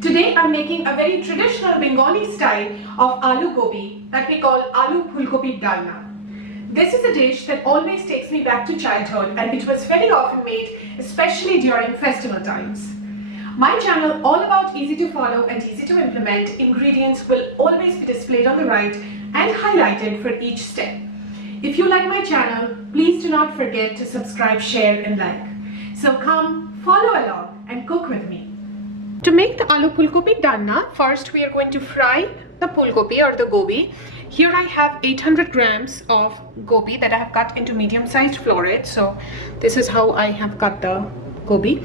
Today I'm making a very traditional Bengali style of Alu Gobi that we call Alu Phulkopir Dalna. This is a dish that always takes me back to childhood and which was very often made especially during festival times. My channel, all about easy to follow and easy to implement ingredients, will always be displayed on the right and highlighted for each step. If you like my channel, please do not forget to subscribe, share and like. So come, follow along and cook with me. To make the Alu Phulkopir Dalna, first we are going to fry the Phulkopi or the Gobi. Here I have 800 grams of Gobi that I have cut into medium-sized florets. So this is how I have cut the Gobi.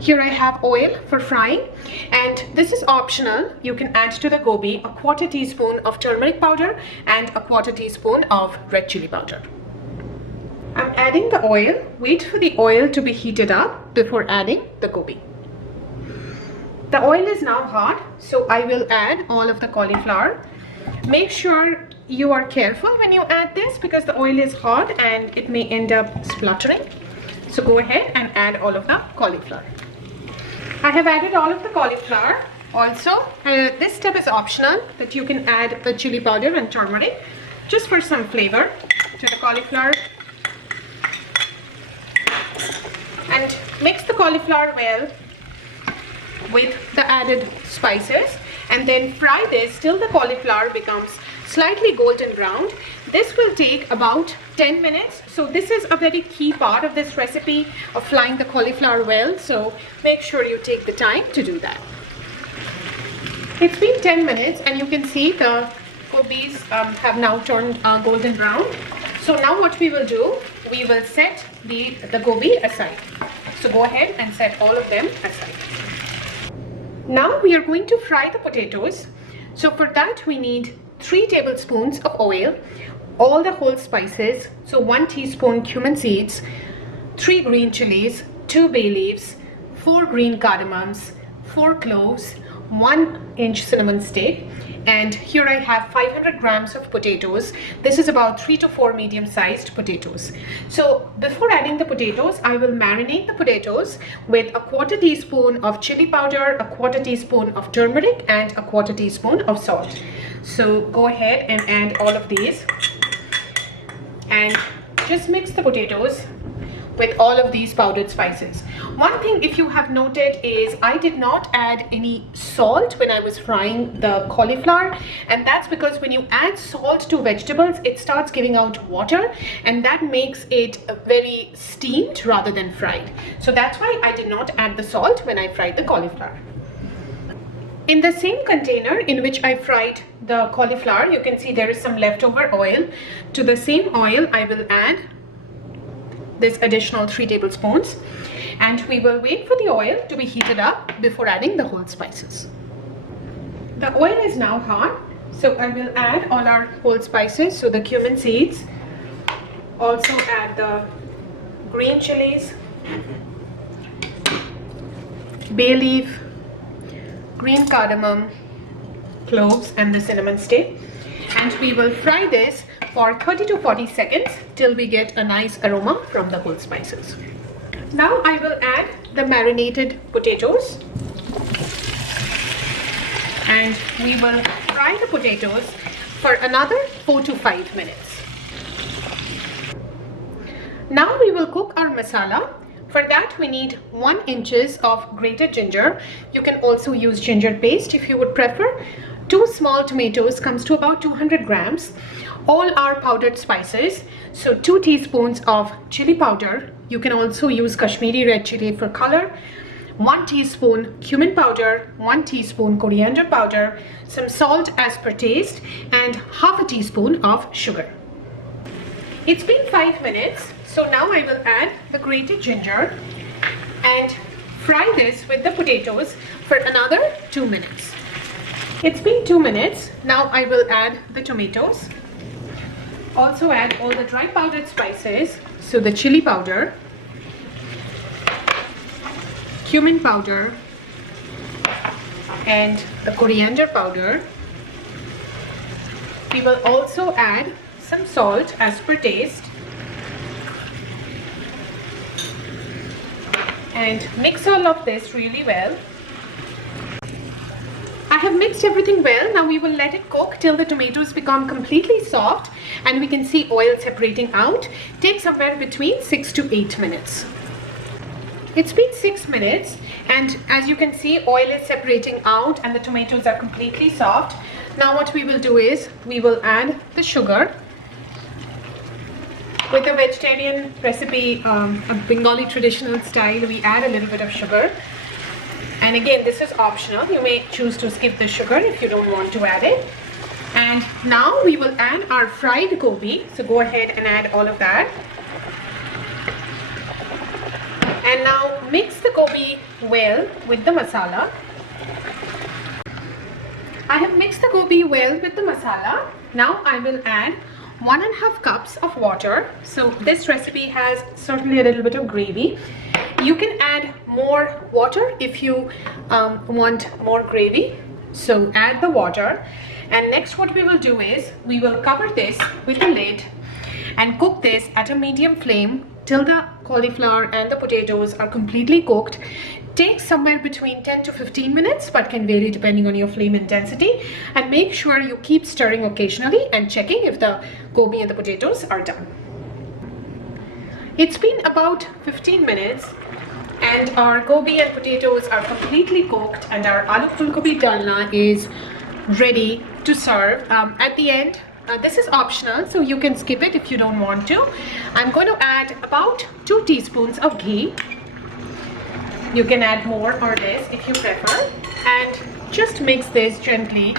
Here I have oil for frying, and this is optional. You can add to the Gobi a quarter teaspoon of turmeric powder and a quarter teaspoon of red chili powder. I'm adding the oil. Wait for the oil to be heated up before adding the Gobi. The oil is now hot, so I will add all of the cauliflower. Make sure you are careful when you add this because the oil is hot and it may end up spluttering. So go ahead and add all of the cauliflower. I have added all of the cauliflower. Also, this step is optional, that you can add the chili powder and turmeric just for some flavor to the cauliflower. And mix the cauliflower well with the added spices, and then fry this till the cauliflower becomes slightly golden brown. This will take about 10 minutes. So this is a very key part of this recipe of frying the cauliflower well. So make sure you take the time to do that. It's been 10 minutes and you can see the gobis have now turned golden brown. So now what we will do, we will set the gobi aside. So go ahead and set all of them aside. Now we are going to fry the potatoes. So for that we need 3 tablespoons of oil, all the whole spices, so 1 teaspoon cumin seeds, 3 green chilies, 2 bay leaves, 4 green cardamoms, 4 cloves, 1-inch cinnamon stick, and here I have 500 grams of potatoes. This is about 3 to 4 medium-sized potatoes. So before adding the potatoes, I will marinate the potatoes with a quarter teaspoon of chili powder, a quarter teaspoon of turmeric, and a quarter teaspoon of salt. So go ahead and add all of these and just mix the potatoes with all of these powdered spices. One thing, if you have noted, is I did not add any salt when I was frying the cauliflower, and that's because when you add salt to vegetables, it starts giving out water, and that makes it very steamed rather than fried. So that's why I did not add the salt when I fried the cauliflower. In the same container in which I fried the cauliflower, you can see there is some leftover oil. To the same oil, I will add this additional 3 tablespoons, and we will wait for the oil to be heated up before adding the whole spices. The oil is now hot, so I will add all our whole spices, so the cumin seeds, also add the green chilies, bay leaf, green cardamom, cloves and the cinnamon stick, and we will fry this for 30 to 40 seconds till we get a nice aroma from the whole spices. Now I will add the marinated potatoes, and we will fry the potatoes for another 4 to 5 minutes. Now we will cook our masala. For that we need 1 inch of grated ginger. You can also use ginger paste if you would prefer. 2 small tomatoes comes to about 200 grams. All our powdered spices, so 2 teaspoons of chili powder. You can also use Kashmiri red chili for color. 1 teaspoon cumin powder, 1 teaspoon coriander powder, some salt as per taste, and half a teaspoon of sugar. It's been 5 minutes, so now I will add the grated ginger and fry this with the potatoes for another 2 minutes. It's been 2 minutes. Now I will add the tomatoes. Also add all the dry powdered spices, so the chili powder, cumin powder, and the coriander powder. We will also add some salt as per taste, and mix all of this really well. mixed everything well. Now we will let it cook till the tomatoes become completely soft and we can see oil separating out. Take somewhere between 6 to 8 minutes. It's been 6 minutes and as you can see, oil is separating out and the tomatoes are completely soft. Now what we will do is we will add the sugar. With a vegetarian recipe, a Bengali traditional style, we add a little bit of sugar. And again, this is optional. You may choose to skip the sugar if you don't want to add it. And now we will add our fried gobi. So go ahead and add all of that. And now mix the gobi well with the masala. I have mixed the gobi well with the masala. Now I will add 1.5 cups of water. So this recipe has certainly a little bit of gravy. You can add more water if you want more gravy. So add the water. And next what we will do is we will cover this with a lid and cook this at a medium flame till the cauliflower and the potatoes are completely cooked. Takes somewhere between 10 to 15 minutes, but can vary depending on your flame intensity. And make sure you keep stirring occasionally and checking if the gobi and the potatoes are done. It's been about 15 minutes and our gobi and potatoes are completely cooked and our Alu Phulkopir Dalna is ready to serve. At the end, this is optional, so you can skip it if you don't want to. I'm going to add about 2 teaspoons of ghee. You can add more or less if you prefer, and just mix this gently.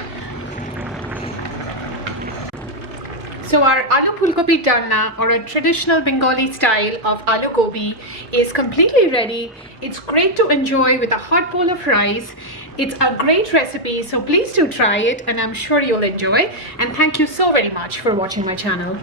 So our Alu Phulkopir Dalna, or a traditional Bengali style of aloo gobi, is completely ready. It's great to enjoy with a hot bowl of rice. It's a great recipe, so please do try it and I'm sure you'll enjoy. And thank you so very much for watching my channel.